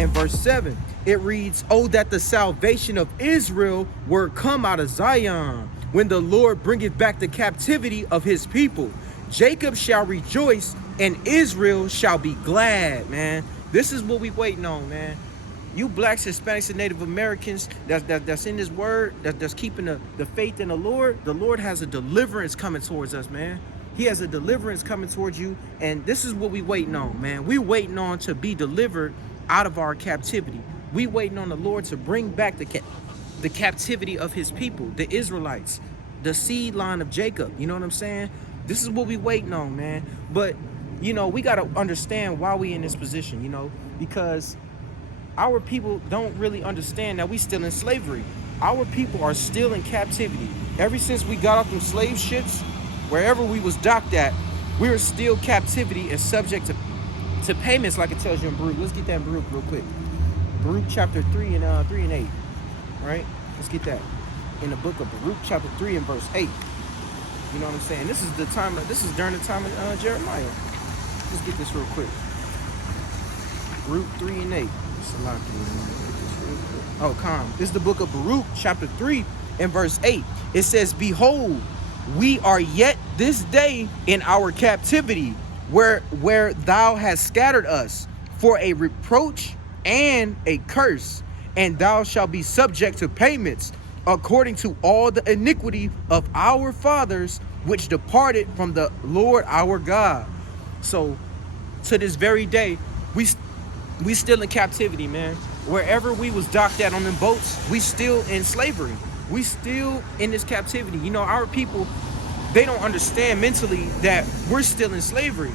and verse 7. It reads, "Oh, that the salvation of Israel were come out of Zion, when the Lord bringeth back the captivity of his people. Jacob shall rejoice, and Israel shall be glad," man. This is what we waiting on, man. You blacks, Hispanics, and Native Americans that's in this word, that's keeping the faith in the Lord has a deliverance coming towards us, man. He has a deliverance coming towards you, and this is what we waiting on, man. We waiting on to be delivered out of our captivity. We waiting on the Lord to bring back the captivity of his people, the Israelites, the seed line of Jacob. You know what I'm saying? This is what we waiting on, man. But, you know, we got to understand why we in this position, you know, because our people don't really understand that we still in slavery. Our people are still in captivity. Ever since we got off them slave ships, wherever we was docked at, we are still captivity and subject to payments, like it tells you in Baruch. Let's get that in Baruch real quick. Baruch chapter 3 and 8, right? Let's get that in the book of Baruch chapter 3 and verse 8. You know what I'm saying? This is during the time of Jeremiah. Let's get this real quick. Baruch 3 and 8. Oh, calm. This is the book of Baruch chapter 3 and verse 8. It says, "Behold, we are yet this day in our captivity, where thou hast scattered us, for a reproach and a curse, and thou shalt be subject to payments, according to all the iniquity of our fathers, which departed from the Lord our God." So, to this very day, we still in captivity, man. Wherever we was docked at on them boats, we still in slavery. We still in this captivity. You know, our people, they don't understand mentally that we're still in slavery.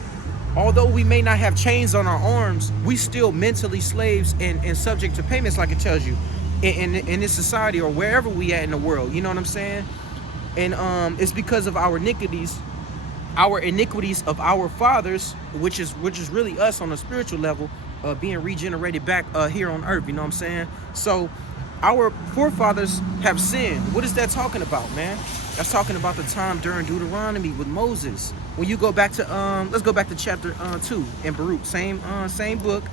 Although we may not have chains on our arms, we still mentally slaves and subject to payments, like it tells you, in this society or wherever we at in the world. You know what I'm saying? And it's because of our iniquities of our fathers, which is really us on a spiritual level, being regenerated back here on earth. You know what I'm saying? So our forefathers have sinned. What is that talking about, man? That's talking about the time during Deuteronomy with Moses. When you go back to let's go back to chapter 2 in Baruch, same book.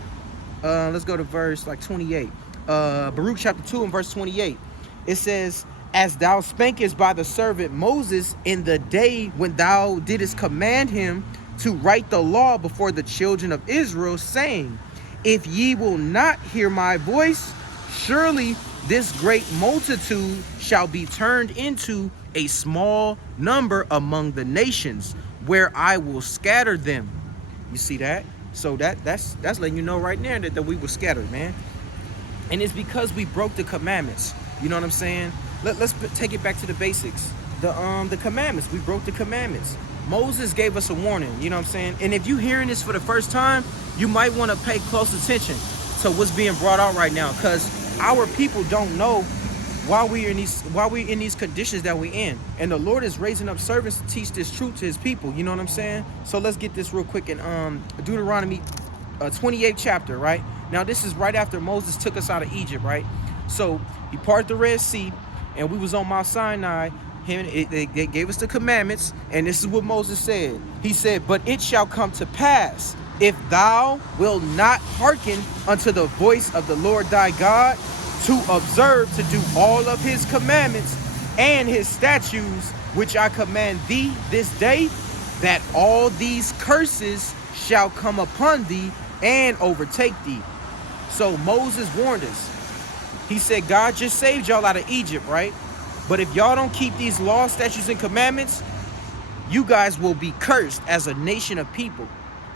Let's go to verse 28. Baruch chapter 2 and verse 28. It says, "As thou spankest by the servant Moses in the day when thou didst command him to write the law before the children of Israel, saying, If ye will not hear my voice, surely this great multitude shall be turned into a small number among the nations, where I will scatter them." You see that? So that's letting you know right now that we were scattered, man. And it's because we broke the commandments. You know what I'm saying? Let's take it back to the basics. The commandments. We broke the commandments. Moses gave us a warning. You know what I'm saying? And if you're hearing this for the first time, you might want to pay close attention to what's being brought out right now, because our people don't know why we're in these conditions that we're in. And the Lord is raising up servants to teach this truth to his people. You know what I'm saying? So let's get this real quick in Deuteronomy 28th chapter, right? Now this is right after Moses took us out of Egypt, right? So he parted the Red Sea, and we was on Mount Sinai. They gave us the commandments, and this is what Moses said. He said, "But it shall come to pass, if thou wilt not hearken unto the voice of the Lord thy God, to observe to do all of his commandments and his statutes, which I command thee this day, that all these curses shall come upon thee and overtake thee." So Moses warned us. He said, God just saved y'all out of Egypt, right? But if y'all don't keep these laws, statutes, and commandments, you guys will be cursed as a nation of people.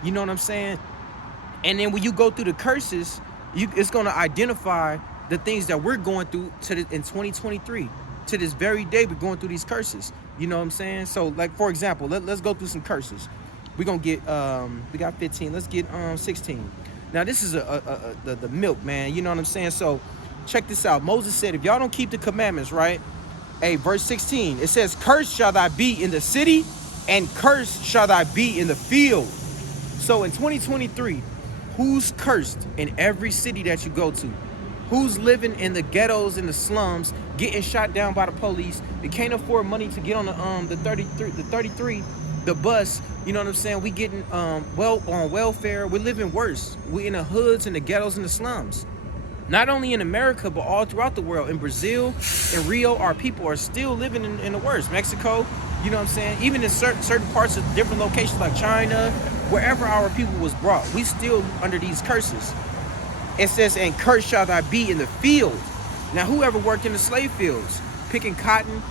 You know what I'm saying? And then when you go through the curses, it's going to identify the things that we're going through in 2023. To this very day, we're going through these curses. You know what I'm saying? So, like, for example, let's go through some curses. We're going to get, we got 15. Let's get 16. Now, this is the milk, man. You know what I'm saying? So, check this out. Moses said, if y'all don't keep the commandments, right? Hey, verse 16, it says, "Cursed shall thy be in the city, and cursed shall thy be in the field." So in 2023, who's cursed in every city that you go to? Who's living in the ghettos, in the slums, getting shot down by the police? They can't afford money to get on the 33 the bus, you know what I'm saying? We getting well on welfare. We're living worse. We in the hoods and the ghettos and the slums. Not only in America, but all throughout the world. In Brazil, in Rio, our people are still living in the worst. Mexico, you know what I'm saying? Even in certain parts of different locations like China, wherever our people was brought, we still under these curses. It says, and cursed shall thy be in the field. Now, whoever worked in the slave fields, picking cotton,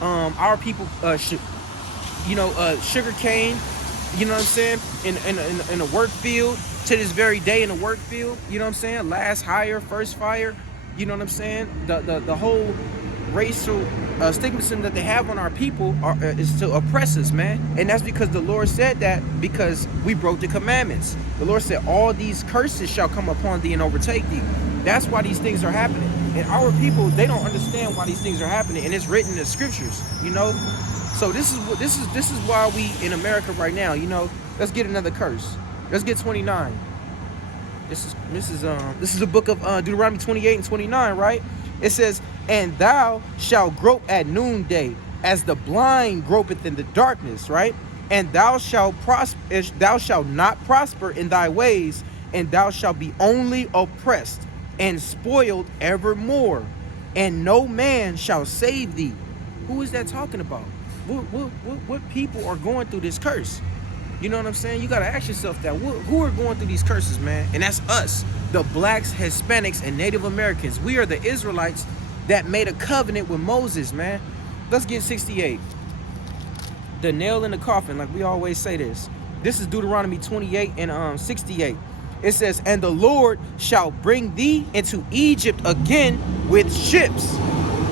our people, sugar cane, you know what I'm saying? In the work field, to this very day in the work field, you know what I'm saying? Last hire, first fire, you know what I'm saying? The whole racial stigmatism that they have on our people is to oppress us, man. And that's because the Lord said that because we broke the commandments. The Lord said, all these curses shall come upon thee and overtake thee. That's why these things are happening. And our people, they don't understand why these things are happening. And it's written in the scriptures, you know? So this is why we in America right now, you know, let's get another curse. Let's get 29. This is the book of Deuteronomy 28 and 29, right? It says, and thou shalt grope at noonday, as the blind gropeth in the darkness, right? And thou shalt not prosper in thy ways, and thou shalt be only oppressed and spoiled evermore, and no man shall save thee. Who is that talking about? What people are going through this curse? You know what I'm saying? You got to ask yourself that. Who are going through these curses, man? And that's us, the blacks, Hispanics, and Native Americans. We are the Israelites that made a covenant with Moses, man. Let's get 68. The nail in the coffin, like we always say this. This is Deuteronomy 28 and 68. It says, and the Lord shall bring thee into Egypt again with ships.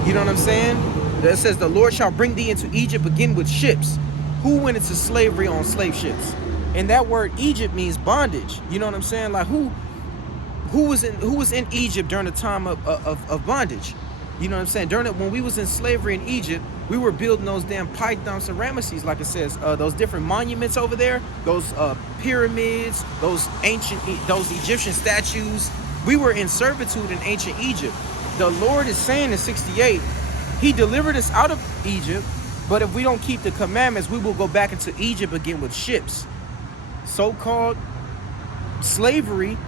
You know what I'm saying? It says the Lord shall bring thee into Egypt again with ships. Who went into slavery on slave ships? And that word Egypt means bondage. You know what I'm saying? Like who was in Egypt during the time of bondage? You know what I'm saying? When we was in slavery in Egypt, we were building those damn pythons and Ramesses, like it says, those different monuments over there, those pyramids, those Egyptian statues. We were in servitude in ancient Egypt. The Lord is saying in 68, he delivered us out of Egypt, but if we don't keep the commandments, we will go back into Egypt again with ships. So-called slavery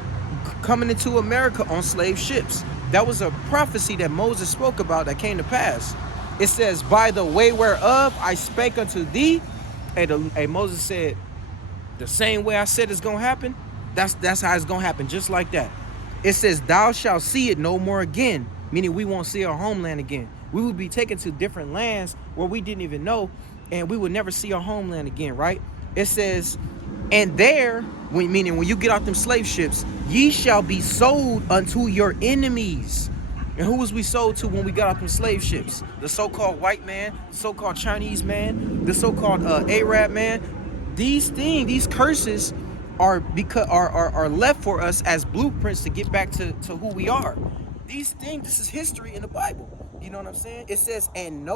coming into America on slave ships. That was a prophecy that Moses spoke about that came to pass. It says, by the way whereof I spake unto thee. Hey, Moses said, the same way I said it's going to happen, that's how it's going to happen, just like that. It says, thou shalt see it no more again, meaning we won't see our homeland again. We would be taken to different lands where we didn't even know, and we would never see our homeland again, right? It says, and there, meaning when you get off them slave ships, ye shall be sold unto your enemies. And who was we sold to when we got off them slave ships? The so-called white man, the so-called Chinese man, the so-called Arab man. These curses are left for us as blueprints to get back to who we are. These things, this is history in the Bible. You know what I'm saying? It says, and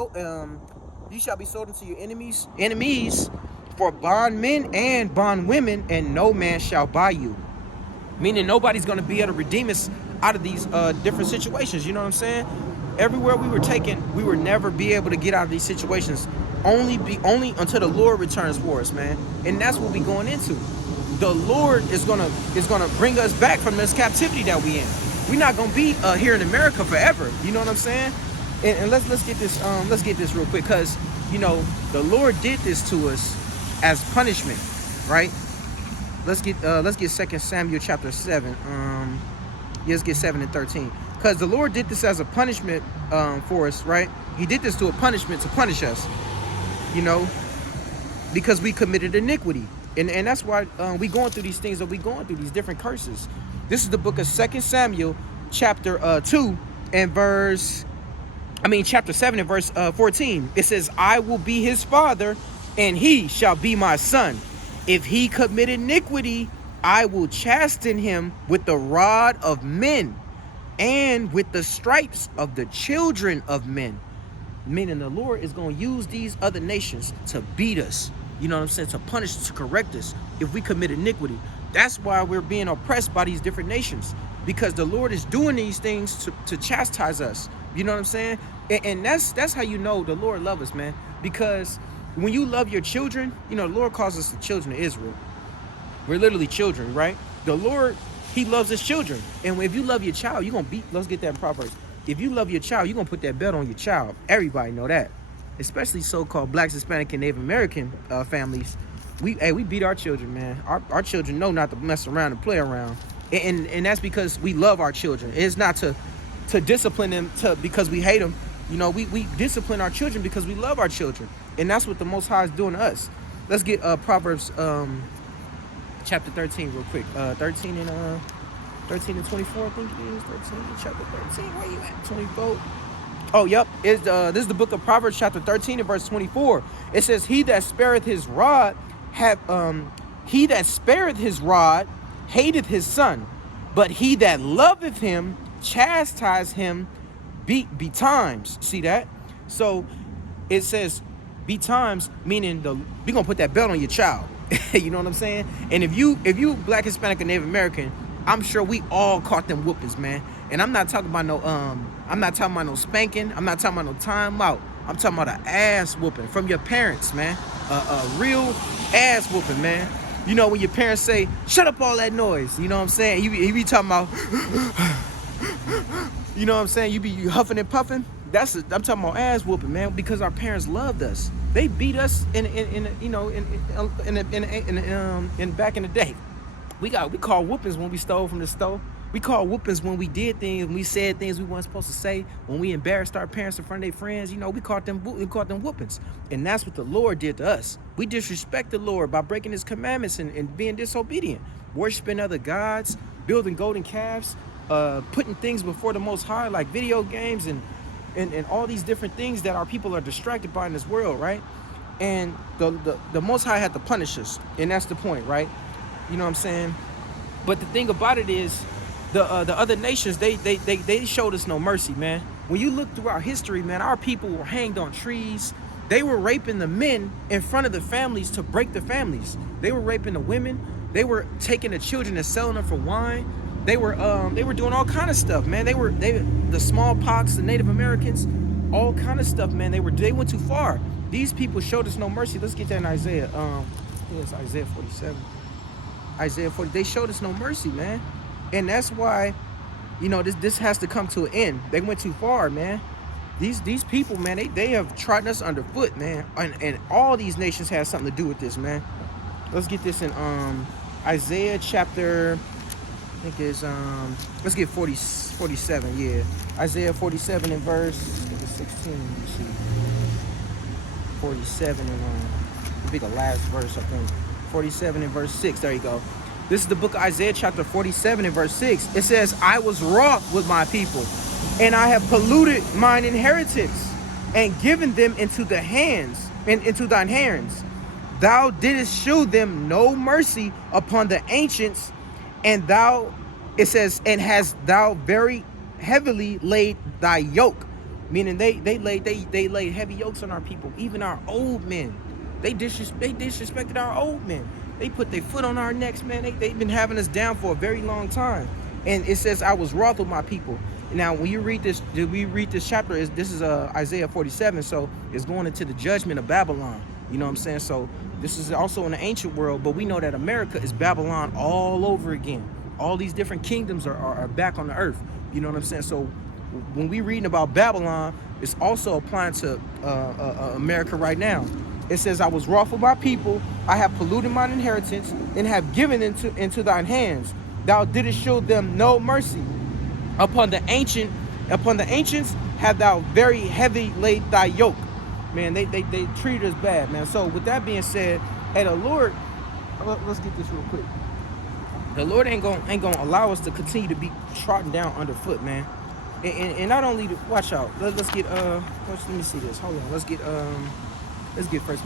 you shall be sold unto your enemies for bondmen and bondwomen, and no man shall buy you. Meaning nobody's going to be able to redeem us out of these different situations. You know what I'm saying? Everywhere we were taken, we would never be able to get out of these situations. Only until the Lord returns for us, man. And that's what we're going into. The Lord is gonna bring us back from this captivity that we in. We're not gonna be here in America forever. You know what I'm saying? And let's get this real quick, because you know the Lord did this to us as punishment, right? Let's get 2 Samuel chapter 7. Let's get 7 and 13. Because the Lord did this as a punishment for us, right? He did this to a punishment to punish us, you know, because we committed iniquity. And that's why we going through these things that we going through, these different curses. This is the book of 2 Samuel chapter 2 and chapter 7 and verse 14. It says, I will be his father, and he shall be my son. If he commit iniquity, I will chasten him with the rod of men and with the stripes of the children of men. Meaning the Lord is going to use these other nations to beat us. You know what I'm saying? To punish us, to correct us if we commit iniquity. That's why we're being oppressed by these different nations, because the Lord is doing these things to chastise us. You know what I'm saying? And that's how you know the Lord loves us, man. Because when you love your children, you know, the Lord calls us the children of Israel. We're literally children, right? The Lord, he loves his children. And if you love your child, you're going to let's get that in Proverbs. If you love your child, you're going to put that belt on your child. Everybody know that. Especially so-called Blacks, Hispanic, and Native American families. We beat our children, man. Our children know not to mess around and play around. And that's because we love our children. It's not to discipline them because we hate them. You know, we discipline our children because we love our children. And that's what the Most High is doing to us. Let's get Proverbs chapter 13 real quick. 13 and 24, I think it is. 13, chapter 13. Where you at? 24. Oh, yep. This is the book of Proverbs, chapter 13 and verse 24. It says, he that spareth his rod hateth his son, but he that loveth him chastise him betimes. See that? So it says betimes, meaning we're gonna put that belt on your child. You know what I'm saying? And if you Black, Hispanic, and Native American, I'm sure we all caught them whoopings, man. And I'm not talking about no spanking. I'm not talking about no time out. I'm talking about an ass whooping from your parents, man. A real ass whooping, man. You know, when your parents say, shut up all that noise, you know what I'm saying? You be talking about, you know what I'm saying? You huffing and puffing. I'm talking about ass whooping, man, because our parents loved us. They beat us in back in the day. We call whoopings when we stole from the store. We call whoopings when we did things, when we said things we weren't supposed to say, when we embarrassed our parents in front of their friends. You know, we caught them whoopings. And that's what the Lord did to us. We disrespect the Lord by breaking his commandments and being disobedient, worshiping other gods, building golden calves, putting things before the Most High like video games and all these different things that our people are distracted by in this world, right? And the Most High had to punish us, and that's the point, right? You know what I'm saying? But the thing about it is, the other nations, they showed us no mercy, man. When you look throughout history, man, our people were hanged on trees. They were raping the men in front of the families to break the families. They were raping the women. They were taking the children and selling them for wine. They were doing all kind of stuff, man. The smallpox, the Native Americans, all kind of stuff, man. They went too far. These people showed us no mercy. Let's get that in Isaiah. It's Isaiah 47. Isaiah 40. They showed us no mercy, man. And that's why, you know, this has to come to an end. They went too far, man. These people, man, they have trodden us underfoot, man. And all these nations have something to do with this, man. Let's get this in Isaiah chapter, I think it's let's get 47, yeah. Isaiah 47 and verse, I think it's 16, you see. 47 and I think the last verse, I think. 47 and verse 6, there you go. This is the book of Isaiah chapter 47 and verse 6. It says, I was wroth with my people, and I have polluted mine inheritance, and given them into the hands, and into thine hands. Thou didst shew them no mercy upon the ancients, and it says, and hast thou very heavily laid thy yoke. Meaning they laid heavy yokes on our people, even our old men. They disrespected our old men. They put their foot on our necks, man. They've been having us down for a very long time. And it says, I was wroth with my people. Now, when you read this, chapter, this is Isaiah 47, so it's going into the judgment of Babylon. You know what I'm saying? So this is also in the ancient world, but we know that America is Babylon all over again. All these different kingdoms are back on the earth. You know what I'm saying? So when we reading about Babylon, it's also applying to America right now. It says, I was wroth with my people, I have polluted mine inheritance, and have given into thine hands. Thou didst show them no mercy. Upon the ancients have thou very heavy laid thy yoke. Man, they treated us bad, man. So with that being said, hey, the Lord, let's get this real quick. The Lord ain't gonna allow us to continue to be trodden down underfoot, man. And not only watch out. Let's get let me see this. Hold on. Let's get First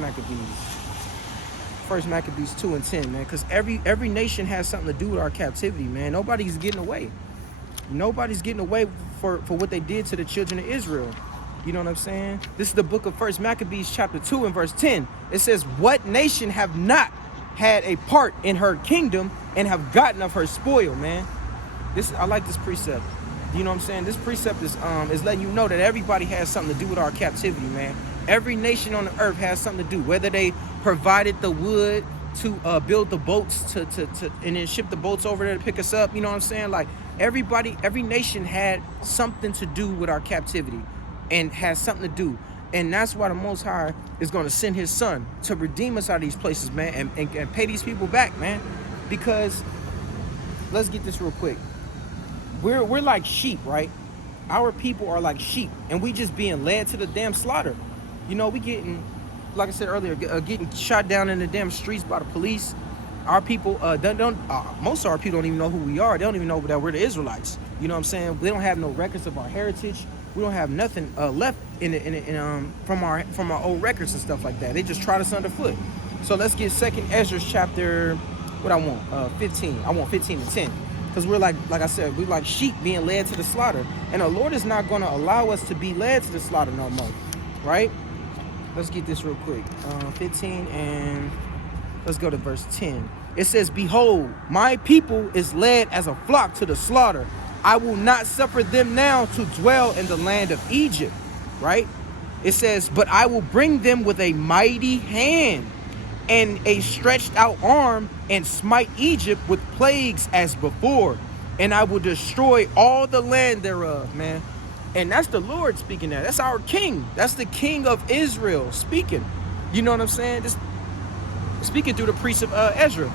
Maccabees 2 and 10, man. Because every nation has something to do with our captivity, man. Nobody's getting away. Nobody's getting away for what they did to the children of Israel. You know what I'm saying? This is the book of First Maccabees chapter 2 and verse 10. It says, what nation have not had a part in her kingdom and have gotten of her spoil, man? I like this precept. You know what I'm saying? This precept is letting you know that everybody has something to do with our captivity, man. Every nation on the earth has something to do, whether they provided the wood to build the boats to and then ship the boats over there to pick us up. You know what I'm saying? Like every nation had something to do with our captivity and has something to do. And that's why the Most High is going to send his son to redeem us out of these places, man, and pay these people back, man. Because let's get this real quick. We're like sheep, right? Our people are like sheep, and we just being led to the damn slaughter. You know, we getting, like I said earlier, getting shot down in the damn streets by the police. Our people most of our people don't even know who we are. They don't even know that we're the Israelites. You know what I'm saying? They don't have no records of our heritage. We don't have nothing left from our old records and stuff like that. They just trot us underfoot. So let's get 2nd Ezra chapter, 15. I want 15 and 10. Because we're like I said, we're like sheep being led to the slaughter. And the Lord is not going to allow us to be led to the slaughter no more. Right? Let's get this real quick. 15 and let's go to verse 10. It says, behold, my people is led as a flock to the slaughter. I will not suffer them now to dwell in the land of Egypt. Right? It says, but I will bring them with a mighty hand and a stretched out arm and smite Egypt with plagues as before. And I will destroy all the land thereof, man. And that's the Lord speaking there. That's our king. That's the king of Israel speaking. You know what I'm saying? Just speaking through the priest of Ezra.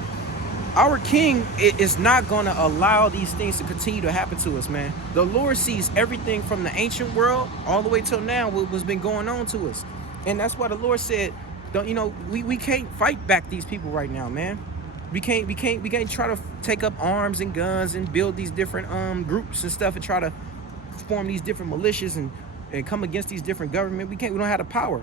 Our king is not going to allow these things to continue to happen to us, man. The Lord sees everything from the ancient world all the way till now, what's been going on to us. And that's why the Lord said, we can't fight back these people right now, man. We can't try to take up arms and guns and build these different groups and stuff and try to form these different militias and come against these different governments. We don't have the power.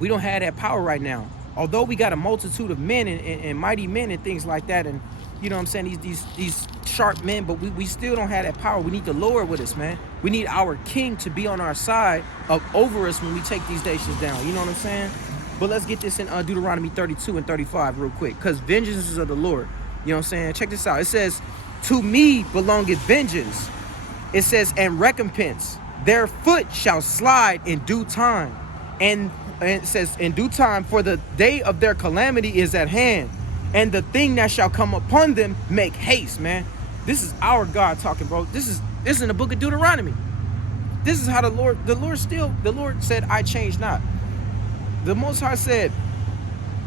We don't have that power right now. Although we got a multitude of men and mighty men and things like that, and you know what I'm saying, these sharp men, but we still don't have that power. We need the Lord with us, man. We need our king to be on our side over us when we take these nations down. You know what I'm saying? But let's get this in Deuteronomy 32 and 35 real quick, because vengeance is of the Lord. You know what I'm saying? Check this out. It says, to me belongeth vengeance. It says, and recompense. Their foot shall slide in due time. And it says, in due time, for the day of their calamity is at hand. And the thing that shall come upon them, make haste, man. This is our God talking, bro. This is in the book of Deuteronomy. This is how the Lord said, I change not. The Most High said,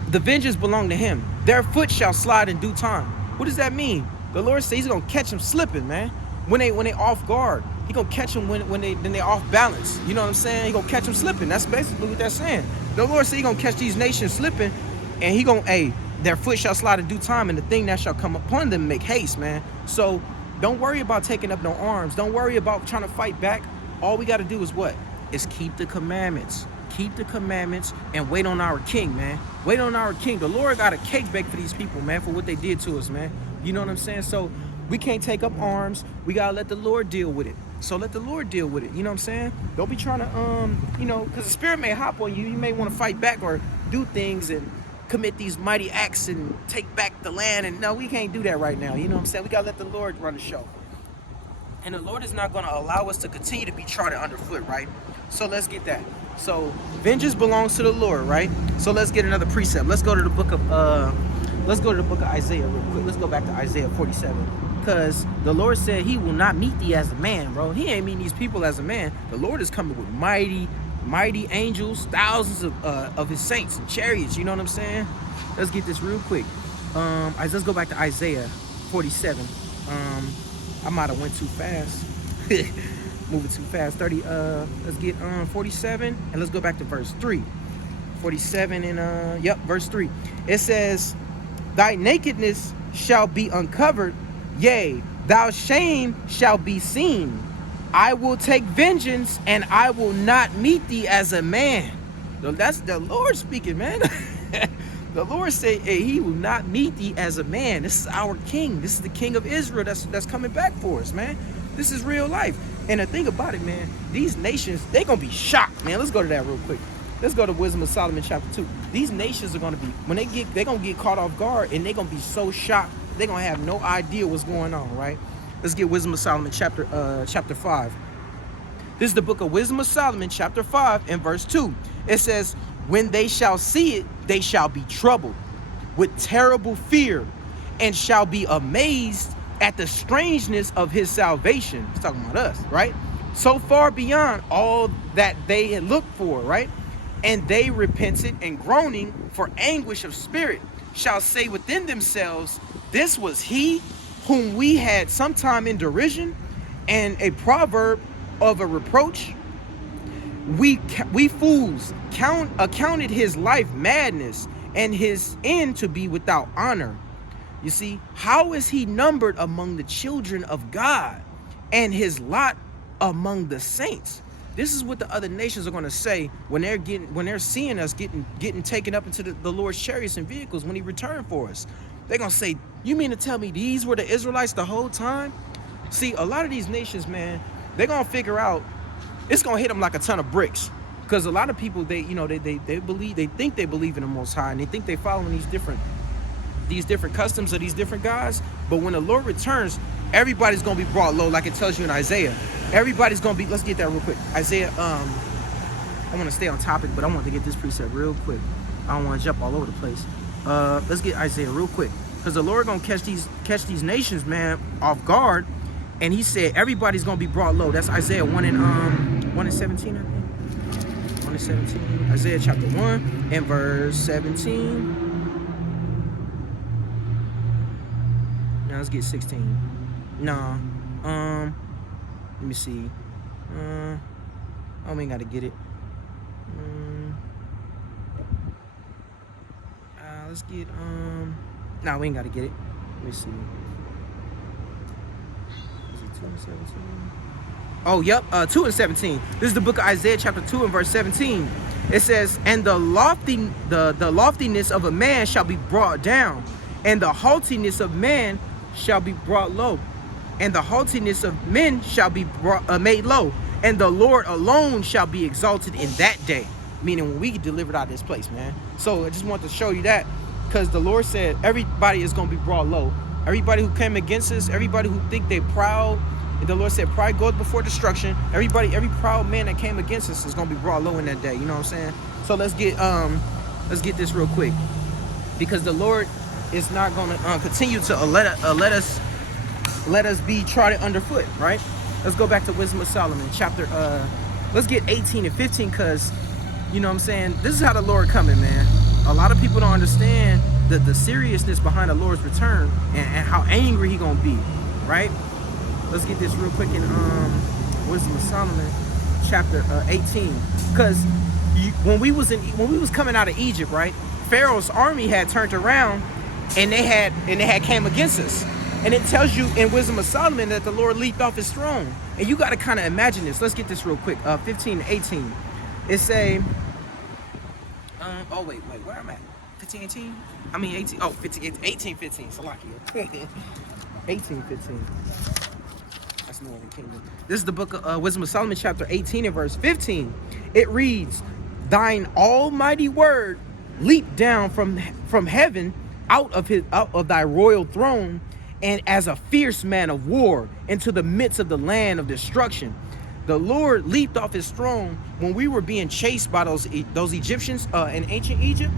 the vengeance belong to him. Their foot shall slide in due time. What does that mean? The Lord said he's going to catch them slipping, man. When they off guard. He going to catch them when they off balance. You know what I'm saying? He going to catch them slipping. That's basically what that's saying. The Lord said he going to catch these nations slipping, and he going to, their foot shall slide in due time, and the thing that shall come upon them make haste, man. So don't worry about taking up no arms. Don't worry about trying to fight back. All we got to do is what? Is keep the commandments. Keep the commandments and wait on our king, man. Wait on our king. The Lord got a cake baked for these people, man, for what they did to us, man. You know what I'm saying? So we can't take up arms. We got to let the Lord deal with it. So let the Lord deal with it. You know what I'm saying? Don't be trying to, because the spirit may hop on you. You may want to fight back or do things and commit these mighty acts and take back the land. And no, we can't do that right now. You know what I'm saying? We got to let the Lord run the show. And the Lord is not going to allow us to continue to be trodden underfoot, right? So let's get that. So vengeance belongs to the Lord, right? So let's get another precept. Let's go to the book of Isaiah real quick. Let's go back to Isaiah 47. Because the Lord said he will not meet thee as a man, bro. He ain't meeting these people as a man. The Lord is coming with mighty angels, thousands of his saints and chariots. You know what I'm saying? Let's get this real quick. Let's go back to Isaiah 47. I might have went too fast. Moving too fast. Let's get 47 and let's go back to verse 3. 47 and verse 3. It says, thy nakedness shall be uncovered, yea, thou shame shall be seen. I will take vengeance and I will not meet thee as a man. So that's the Lord speaking, man. The Lord said, hey, he will not meet thee as a man. This is our king. This is the king of Israel that's coming back for us, man. This is real life. And the thing about it, man, these nations, they're going to be shocked, man. Let's go to that real quick. Let's go to Wisdom of Solomon chapter 2. These nations are going to be, they're going to get caught off guard, and they're going to be so shocked. They're going to have no idea what's going on, right? Let's get Wisdom of Solomon chapter 5. This is the book of Wisdom of Solomon, chapter 5 and verse 2. It says, when they shall see it, they shall be troubled with terrible fear, and shall be amazed at the strangeness of his salvation. It's talking about us, right? So far beyond all that they had looked for, right? And they repented, and groaning for anguish of spirit shall say within themselves, this was he whom we had sometime in derision, and a proverb of a reproach. We fools accounted his life madness, and his end to be without honor. You see, how is he numbered among the children of God, and his lot among the saints? This is what the other nations are going to say when they're seeing us getting taken up into the Lord's chariots and vehicles when he returned for us. They're going to say, you mean to tell me these were the Israelites the whole time? See, a lot of these nations, man, they're going to figure out, it's going to hit them like a ton of bricks. Because a lot of people, they think they believe in the Most High, and they think they following these different customs of these different guys. But when the Lord returns, everybody's gonna be brought low, like it tells you in Isaiah. Everybody's gonna be. Let's get that real quick. Isaiah. I want to stay on topic, but I want to get this precept real quick. I don't want to jump all over the place. Let's get Isaiah real quick, because the Lord gonna catch these nations, man, off guard. And he said everybody's gonna be brought low. That's Isaiah 1 and 17, I think. 1 and 17. Isaiah chapter 1 and verse 17. Now let's get 16. No. Let me see. We ain't gotta get it. Let's get no, we ain't gotta get it. Let me see. Is it 2 and 17? Oh, yep, 2 and 17. This is the book of Isaiah chapter 2 and verse 17. It says, and the loftiness of a man shall be brought down, and the haughtiness of man shall be brought low, and the haughtiness of men shall be made low, and the Lord alone shall be exalted in that day. Meaning when we get delivered out of this place, man. So I just want to show you that, because the Lord said everybody is going to be brought low. Everybody who came against us, everybody who think they proud, the Lord said pride goes before destruction. Every proud man that came against us is going to be brought low in that day. You know what I'm saying? So let's get this real quick, because the Lord is not going to continue to let us be trodden underfoot, right? Let's go back to Wisdom of Solomon chapter let's get 18 and 15, because you know what I'm saying, this is how the Lord coming, man. A lot of people don't understand the seriousness behind the Lord's return, and how angry he gonna be, right? Let's get this real quick in Wisdom of Solomon chapter 18, because when we was coming out of Egypt, right, Pharaoh's army had turned around, and they had came against us. And it tells you in Wisdom of Solomon that the Lord leaped off his throne. And you got to kind of imagine this. Let's get this real quick. 15 and 18. It say, oh, wait, where am I at? 15, 18? I mean, 18. Oh, 18, 15. Salakia. 18, 15. That's Northern Kingdom. This is the book of Wisdom of Solomon, chapter 18 and verse 15. It reads, thine almighty word leaped down from heaven out of thy royal throne, and as a fierce man of war into the midst of the land of destruction. The Lord leaped off his throne when we were being chased by those Egyptians in ancient Egypt.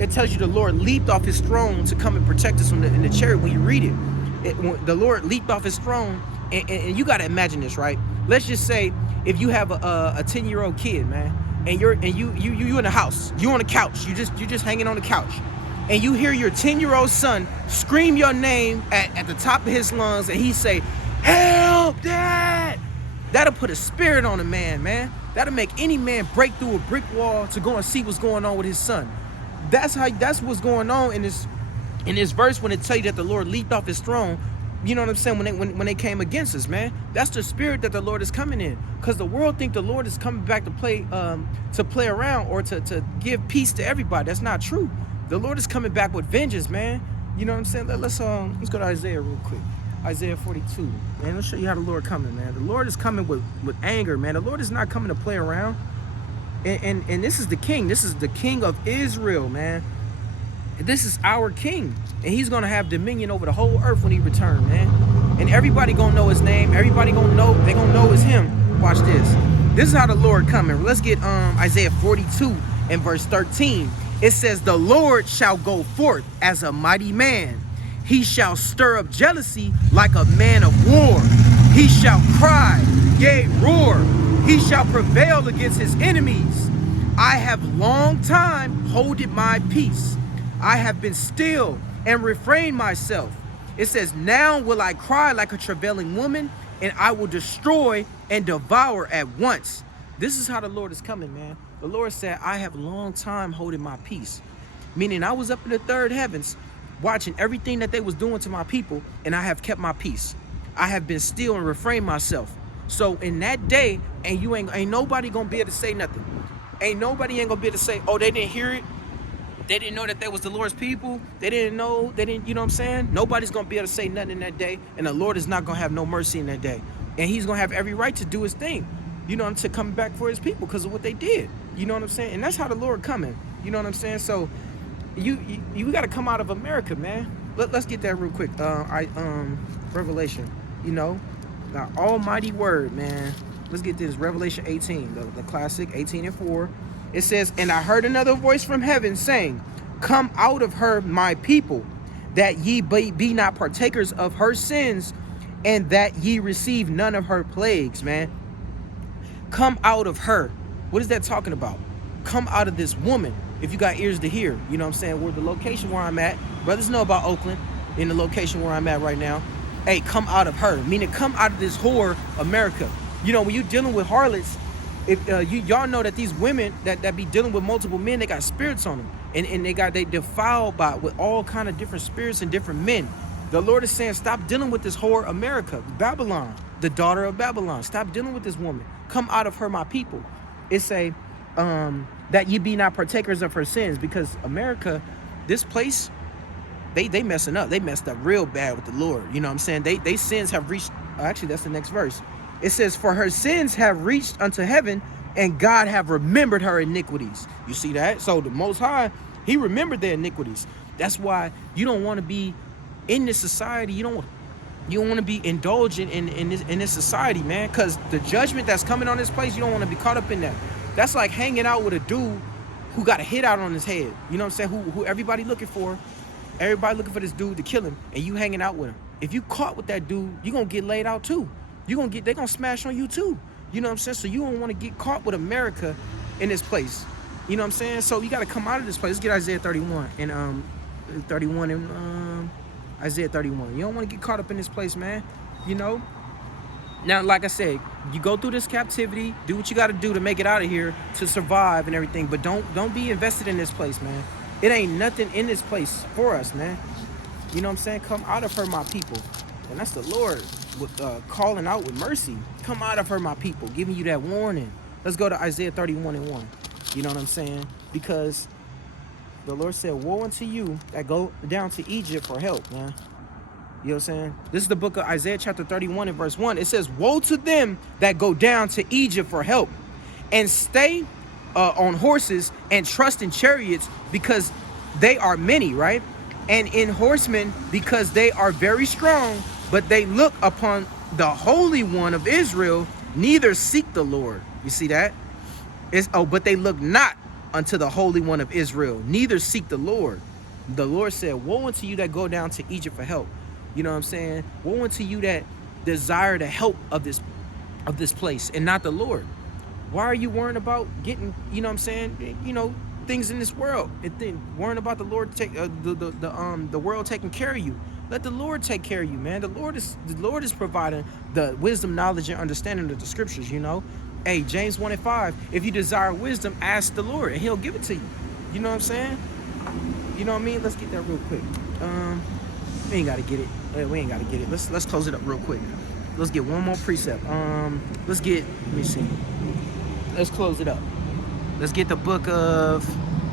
It tells you the Lord leaped off his throne to come and protect us in the chariot. When you read it, the Lord leaped off his throne, and you got to imagine this, right? Let's just say if you have a 10-year-old kid, man, and you in the house, you on the couch, you just hanging on the couch, and you hear your 10-year-old son scream your name at the top of his lungs, and he say, help, Dad. That'll put a spirit on a man. That'll make any man break through a brick wall to go and see what's going on with his son. That's what's going on in this verse when it tell you that the Lord leaped off his throne. You know what I'm saying? When they came against us, man. That's the spirit that the Lord is coming in. Because the world think the Lord is coming back to play around or to give peace to everybody. That's not true. The Lord is coming back with vengeance, man. You know what I'm saying? Let's go to Isaiah real quick. Isaiah 42. Man, let's show you how the Lord coming, man. The Lord is coming with anger, man. The Lord is not coming to play around. And this is the king. This is the king of Israel, man. This is our king. And he's going to have dominion over the whole earth when he returns, man. And everybody going to know his name. Everybody going to know. They going to know it's him. Watch this. This is how the Lord coming. Let's get Isaiah 42 and verse 13. It says, the Lord shall go forth as a mighty man. He shall stir up jealousy like a man of war. He shall cry, yea, roar. He shall prevail against his enemies. I have long time holding my peace. I have been still and refrained myself. It says, now will I cry like a travailing woman, and I will destroy and devour at once. This is how the Lord is coming, man. The Lord said, I have a long time holding my peace. Meaning I was up in the third heavens watching everything that they was doing to my people, and I have kept my peace. I have been still and refrained myself. So in that day, and you ain't nobody gonna be able to say nothing. Ain't nobody gonna be able to say, oh, they didn't hear it. They didn't know that they was the Lord's people. They didn't know, you know what I'm saying? Nobody's gonna be able to say nothing in that day, and the Lord is not gonna have no mercy in that day. And he's gonna have every right to do his thing, you know, to come back for his people because of what they did. You know what I'm saying? And that's how the Lord coming. You know what I'm saying? So you gotta come out of America, man. Let's get that real quick. Revelation, you know, the almighty word, man. Let's get this. Revelation 18, the classic 18 and 4. It says, and I heard another voice from heaven saying, come out of her, my people, that ye be not partakers of her sins, and that ye receive none of her plagues, man. Come out of her. What is that talking about? Come out of this woman. If you got ears to hear, you know what I'm saying? Where the location where I'm at, brothers know about Oakland, in the location where I'm at right now. Hey, come out of her, meaning come out of this whore, America. You know, when you're dealing with harlots, if y'all know that these women that be dealing with multiple men, they got spirits on them, and they defiled by with all kind of different spirits and different men. The Lord is saying, stop dealing with this whore, America, Babylon, the daughter of Babylon. Stop dealing with this woman. Come out of her, my people. It say, that ye be not partakers of her sins, because America, this place, they messing up. They messed up real bad with the Lord. You know what I'm saying? They sins have reached, actually that's the next verse. It says, for her sins have reached unto heaven, and God have remembered her iniquities. You see that? So the Most High, he remembered their iniquities. That's why you don't want to be in this society. You don't want to be indulgent in this society, man, because the judgment that's coming on this place, you don't want to be caught up in that. That's like hanging out with a dude who got a hit out on his head. You know what I'm saying? Who everybody looking for. Everybody looking for this dude to kill him, and you hanging out with him. If you caught with that dude, you gonna get laid out too. They gonna smash on you too. You know what I'm saying? So you don't want to get caught with America in this place. You know what I'm saying? So you got to come out of this place. Let's get Isaiah 31 and 31 and Isaiah 31. You don't want to get caught up in this place, man. You know. Now, like I said, you go through this captivity, do what you got to do to make it out of here, to survive and everything. But don't be invested in this place, man. It ain't nothing in this place for us, man. You know what I'm saying? Come out of her, my people. And that's the Lord with calling out with mercy. Come out of her, my people, giving you that warning. Let's go to Isaiah 31 and 1. You know what I'm saying? Because the Lord said, woe unto you that go down to Egypt for help, man. You know what I'm saying? This is the book of Isaiah chapter 31 and verse 1. It says, woe to them that go down to Egypt for help and stay on horses and trust in chariots, because they are many, right? And in horsemen, because they are very strong, but they look upon the Holy One of Israel, neither seek the Lord. You see that? But they look not unto the Holy One of Israel, neither seek the Lord. The Lord said, woe unto you that go down to Egypt for help. You know what I'm saying? Woe unto you that desire the help of this place and not the Lord. Why are you worrying about getting, you know what I'm saying, you know, things in this world, and then worrying about the Lord take the world taking care of you? Let the Lord take care of you, man. The Lord is providing the wisdom, knowledge, and understanding of the scriptures, you know. Hey, James 1 and 5, if you desire wisdom, ask the Lord and he'll give it to you. You know what I'm saying? You know what I mean? Let's get that real quick. We ain't gotta get it. We ain't gotta get it. Let's close it up real quick. Let's get one more precept. Let me see. Let's close it up. Let's get the book of,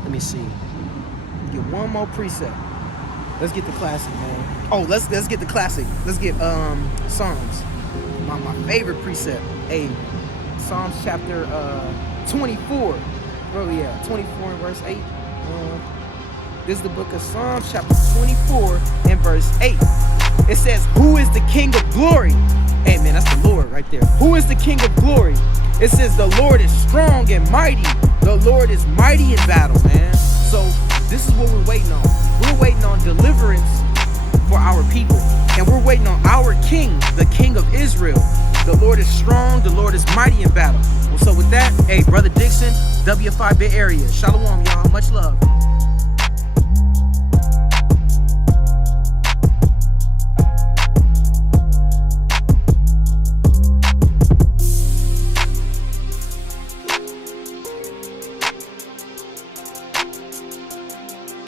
let me see. Get one more precept. Let's get the classic, man. Oh, let's get the classic. Let's get Psalms. My favorite precept. Hey, Psalms chapter 24. Oh yeah, 24 and verse 8. This is the book of Psalms chapter 24 and verse 8. It says, who is the King of glory? Hey man, that's the Lord right there. Who is the King of glory? It says the Lord is strong and mighty. The Lord is mighty in battle, man. So this is what we're waiting on. We're waiting on deliverance for our people. And we're waiting on our king, the King of Israel. The Lord is strong. The Lord is mighty in battle. Well, so with that, hey, Brother Dixon, W5 Bay Area. Shalom, y'all. Much love.